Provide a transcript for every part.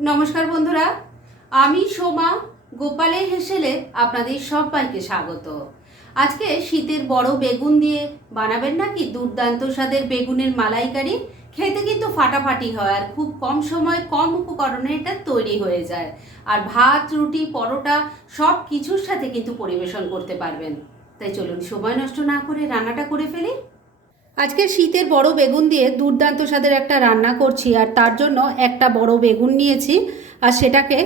নমস্কার বন্ধুরা, আমি সোমা গোপালের হেসেলে আপনাদের সবাইকে স্বাগত। আজকে শীতের বড় বেগুন দিয়ে বানাবেন নাকি দুর্দান্ত স্বাদের বেগুনের মালাইকারি। খেতে কিন্তু ফাটাফাটি হয় আর খুব কম সময় কম উপকরণে এটা তৈরি হয়ে যায়। আর ভাত, রুটি, পরোটা সব কিছুর সাথে কিন্তু পরিবেশন করতে পারবেন। তাই চলুন সময় নষ্ট না করে রান্নাটা করে ফেলি। আজকে শীতের বড় বেগুন দিয়ে দুর্দান্ত স্বাদের একটা রান্না করছি, আর তার জন্য একটা বড় বেগুন নিয়েছি আর সেটাকে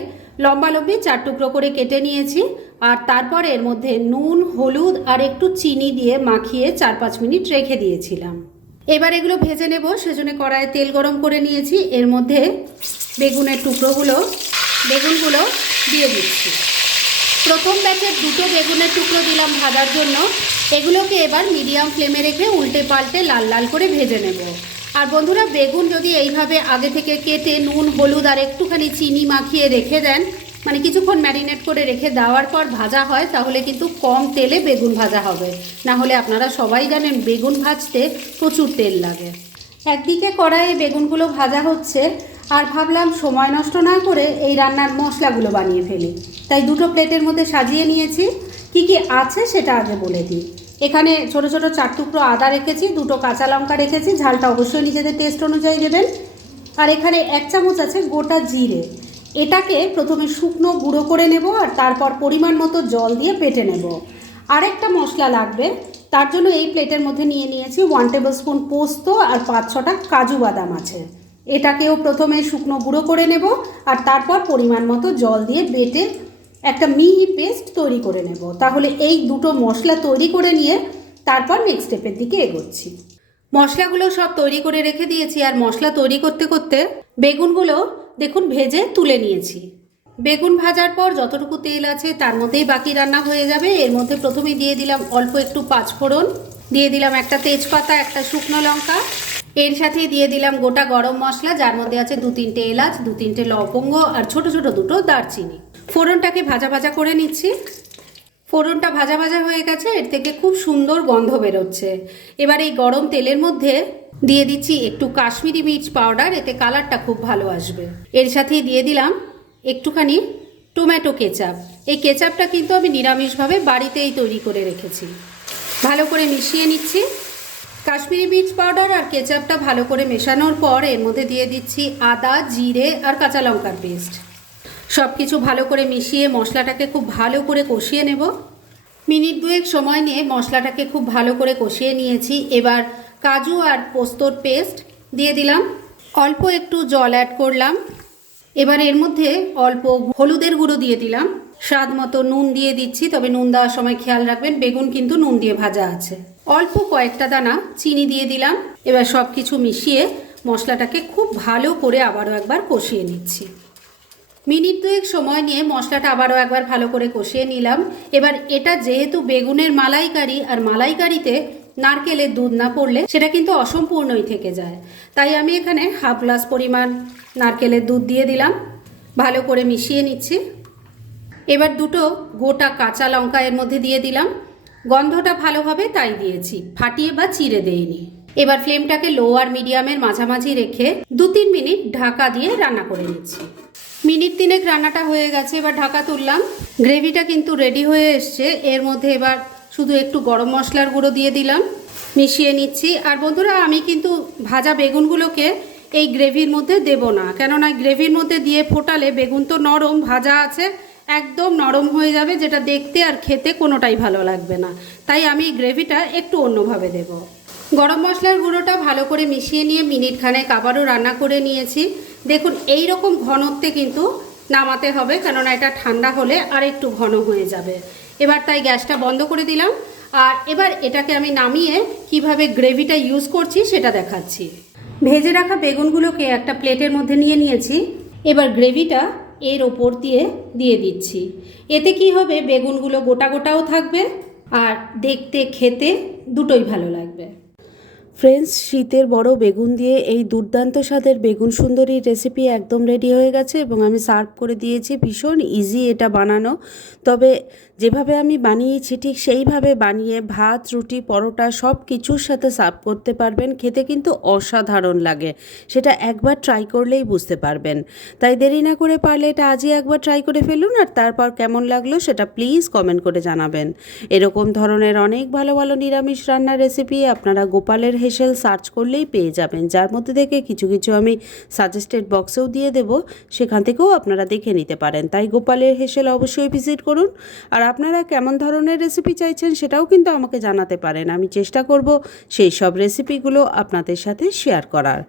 লম্বালম্বি 4 টুকরো করে কেটে নিয়েছি। আর তারপর এর মধ্যে নুন, হলুদ আর একটু চিনি দিয়ে মাখিয়ে 4-5 মিনিট রেখে দিয়েছিলাম। এবার এগুলো ভেজে নেব, সেজন্য কড়াইয়ে তেল গরম করে নিয়েছি। এর মধ্যে বেগুনগুলো দিয়ে দিচ্ছি। প্রথম ব্যাচের 2টো বেগুনের টুকরো দিলাম ভাজার জন্য। এগুলোকে এবার মিডিয়াম ফ্লেমে রেখে উল্টে পাল্টে লাল লাল করে ভেজে নেব। আর বন্ধুরা, বেগুন যদি এইভাবে আগে থেকে কেটে নুন, হলুদ আর একটুখানি চিনি মাখিয়ে রেখে দেন, মানে কিছুক্ষণ ম্যারিনেট করে রেখে দেওয়ার পর ভাজা হয়, তাহলে কিন্তু কম তেলে বেগুন ভাজা হবে। না হলে আপনারা সবাই জানেন বেগুন ভাজতে প্রচুর তেল লাগে। একদিকে কড়াইয়ে বেগুনগুলো ভাজা হচ্ছে, আর ভাবলাম সময় নষ্ট না করে এই রান্নার মশলাগুলো বানিয়ে ফেলি। তাই 2টো প্লেটের মধ্যে সাজিয়ে নিয়েছি। কি কি আছে সেটা আগে বলে দিই। এখানে ছোট ছোট 4 টুকরো আদা রেখেছি, 2টো কাঁচা লঙ্কা রেখেছি, ঝালটা অবশ্যই নিজেদের টেস্ট অনুযায়ী দেবেন। আর এখানে 1 চামচ আছে গোটা জিরে। এটাকে প্রথমে শুকনো গুঁড়ো করে নেব আর তারপর পরিমাণ মতো জল দিয়ে বেটে নেব। আরেকটা মশলা লাগবে, তার জন্য এই প্লেটের মধ্যে নিয়ে নিয়েছি 1 টেবিল স্পুন পোস্ত আর 5-6টা কাজু বাদাম আছে। এটাকেও প্রথমে শুকনো গুঁড়ো করে নেব আর তারপর পরিমাণ মতো জল দিয়ে বেটে একটা মিহি পেস্ট তৈরি করে নেব। তাহলে এই 2টো মশলা তৈরি করে নিয়ে তারপর নেক্সট স্টেপের দিকে এগোচ্ছি। মশলাগুলো সব তৈরি করে রেখে দিয়েছি, আর মশলা তৈরি করতে করতে বেগুনগুলো দেখুন ভেজে তুলে নিয়েছি। বেগুন ভাজার পর যতটুকু তেল আছে তার মধ্যেই বাকি রান্না হয়ে যাবে। এর মধ্যে প্রথমেই দিয়ে দিলাম অল্প একটু পাঁচফোড়ন, দিয়ে দিলাম একটা তেজপাতা, একটা শুকনো লঙ্কা, এর সাথে দিয়ে দিলাম গোটা গরম মশলা, যার মধ্যে আছে 2-3টে এলাচ, 2-3টে লবঙ্গ আর ছোট ছোট 2টো দারচিনি। ফোড়নটাকে ভাজা ভাজা করে নিচ্ছি। ফোড়নটা ভাজা ভাজা হয়ে গেছে, এর থেকে খুব সুন্দর গন্ধ বেরোচ্ছে। এবার এই গরম তেলের মধ্যে দিয়ে দিচ্ছি একটু কাশ্মীরি মির্চ পাউডার, এতে কালারটা খুব ভালো আসবে। এর সাথেই দিয়ে দিলাম একটুখানি টমেটো কেচাপ। এই কেচাপটা কিন্তু আমি নিরামিষভাবে বাড়িতেই তৈরি করে রেখেছি। ভালো করে মিশিয়ে নিচ্ছি। কাশ্মীরি মির্চ পাউডার আর কেচাপটা ভালো করে মেশানোর পর এর মধ্যে দিয়ে দিচ্ছি আদা, জিরে আর কাঁচা লঙ্কার পেস্ট। সব কিছু ভালো করে মিশিয়ে মশলাটাকে খুব ভালো করে কষিয়ে নেব। মিনিট 2 সময় নিয়ে মশলাটাকে খুব ভালো করে কষিয়ে নিয়েছি। এবার কাজু আর পোস্তর পেস্ট দিয়ে দিলাম, অল্প একটু জল অ্যাড করলাম। এবার এর মধ্যে অল্প হলুদের গুঁড়ো দিয়ে দিলাম, স্বাদ মতো নুন দিয়ে দিচ্ছি, তবে নুন দেওয়ার সময় খেয়াল রাখবেন বেগুন কিন্তু নুন দিয়ে ভাজা আছে। অল্প কয়েকটা দানা চিনি দিয়ে দিলাম। এবার সব কিছু মিশিয়ে মশলাটাকে খুব ভালো করে আবারও একবার কষিয়ে নিচ্ছি। মিনিট 2 সময় নিয়ে মশলাটা আবারও একবার ভালো করে কষিয়ে নিলাম। এবার এটা যেহেতু বেগুনের মালাইকারি, আর মালাইকারিতে নারকেলের দুধ না পড়লে সেটা কিন্তু অসম্পূর্ণই থেকে যায়, তাই আমি এখানে হাফ গ্লাস পরিমাণ নারকেলের দুধ দিয়ে দিলাম। ভালো করে মিশিয়ে নিচ্ছি। এবার 2টো গোটা কাঁচা লঙ্কা এর মধ্যে দিয়ে দিলাম। গন্ধটা ভালো হবে তাই দিয়েছি, ফাটিয়ে বা চিড়ে দেইনি। এবার ফ্লেমটাকে লো আর মিডিয়ামের মাঝামাঝি রেখে 2-3 মিনিট ঢাকা দিয়ে রান্না করে নিচ্ছি। মিনিট 3 রান্নাটা হয়ে গেছে, এবার ঢাকা তুললাম। গ্রেভিটা কিন্তু রেডি হয়ে এসছে। এর মধ্যে এবার শুধু একটু গরম মশলার গুঁড়ো দিয়ে দিলাম, মিশিয়ে নিচ্ছি। আর বন্ধুরা, আমি কিন্তু ভাজা বেগুনগুলোকে এই গ্রেভির মধ্যে দেব না, কেননা গ্রেভির মধ্যে দিয়ে ফোটালে বেগুন তো নরম, ভাজা আছে, একদম নরম হয়ে যাবে, যেটা দেখতে আর খেতে কোনোটাই ভালো লাগবে না। তাই আমি গ্রেভিটা একটু অন্যভাবে দেব। গরম মশলার গুঁড়োটা ভালো করে মিশিয়ে নিয়ে মিনিট খানেক আবারও রান্না করে নিয়েছি। দেখুন এই রকম ঘনত্বে কিন্তু নামাতে হবে, কেননা এটা ঠান্ডা হলে আর একটু ঘন হয়ে যাবে। এবার তাই গ্যাসটা বন্ধ করে দিলাম। আর এবার এটাকে আমি নামিয়ে কিভাবে গ্রেভিটা ইউজ করছি সেটা দেখাচ্ছি। ভেজে রাখা বেগুনগুলোকে একটা প্লেটের মধ্যে নিয়ে নিয়েছি। এবার গ্রেভিটা এর ওপর দিয়ে দিচ্ছি। এতে কি হবে, বেগুনগুলো গোটা গোটাও থাকবে আর দেখতে খেতে দুটোই ভালো লাগবে। ফ্রেন্ডস, শীতের বড় বেগুন দিয়ে এই দুর্দান্ত স্বাদের বেগুন সুন্দরীর রেসিপি একদম রেডি হয়ে গেছে এবং আমি সার্ভ করে দিয়েছি। ভীষণ ইজি এটা বানানো, তবে যেভাবে আমি বানিয়েছি ঠিক সেইভাবে বানিয়ে ভাত, রুটি, পরোটা সব কিছুর সাথে সার্ভ করতে পারবেন। খেতে কিন্তু অসাধারণ লাগে, সেটা একবার ট্রাই করলেই বুঝতে পারবেন। তাই দেরি না করে পারলে এটা আজই একবার ট্রাই করে ফেলুন, আর তারপর কেমন লাগলো সেটা প্লিজ কমেন্ট করে জানাবেন। এরকম ধরনের অনেক ভালো ভালো নিরামিষ রান্নার রেসিপি আপনারা গোপালের হেসেল সার্চ করলেই পেয়ে যাবেন, যার মধ্যে থেকে কিছু কিছু আমি সাজেস্টেড বক্সেও দিয়ে দেব, সেখান থেকেও আপনারা দেখে নিতে পারেন। তাই গোপালের হেসেল অবশ্যই ভিজিট করুন। আর আপনারা কেমন ধরনের রেসিপি চাইছেন সেটাও কিন্তু আমাকে জানাতে পারেন, আমি চেষ্টা করব সেই সব রেসিপিগুলো আপনাদের সাথে শেয়ার করার।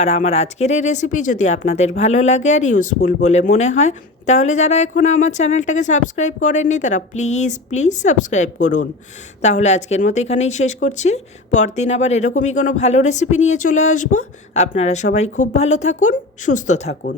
আর আমার আজকের এই রেসিপি যদি আপনাদের ভালো লাগে আর ইউজফুল বলে মনে হয়, তাহলে যারা এখনও আমার চ্যানেলটাকে সাবস্ক্রাইব করেননি তারা প্লিজ প্লিজ সাবস্ক্রাইব করুন। তাহলে আজকের মতো এখানেই শেষ করছি, পরদিন আবার এরকমই কোনো ভালো রেসিপি নিয়ে চলে আসব। আপনারা সবাই খুব ভালো থাকুন, সুস্থ থাকুন।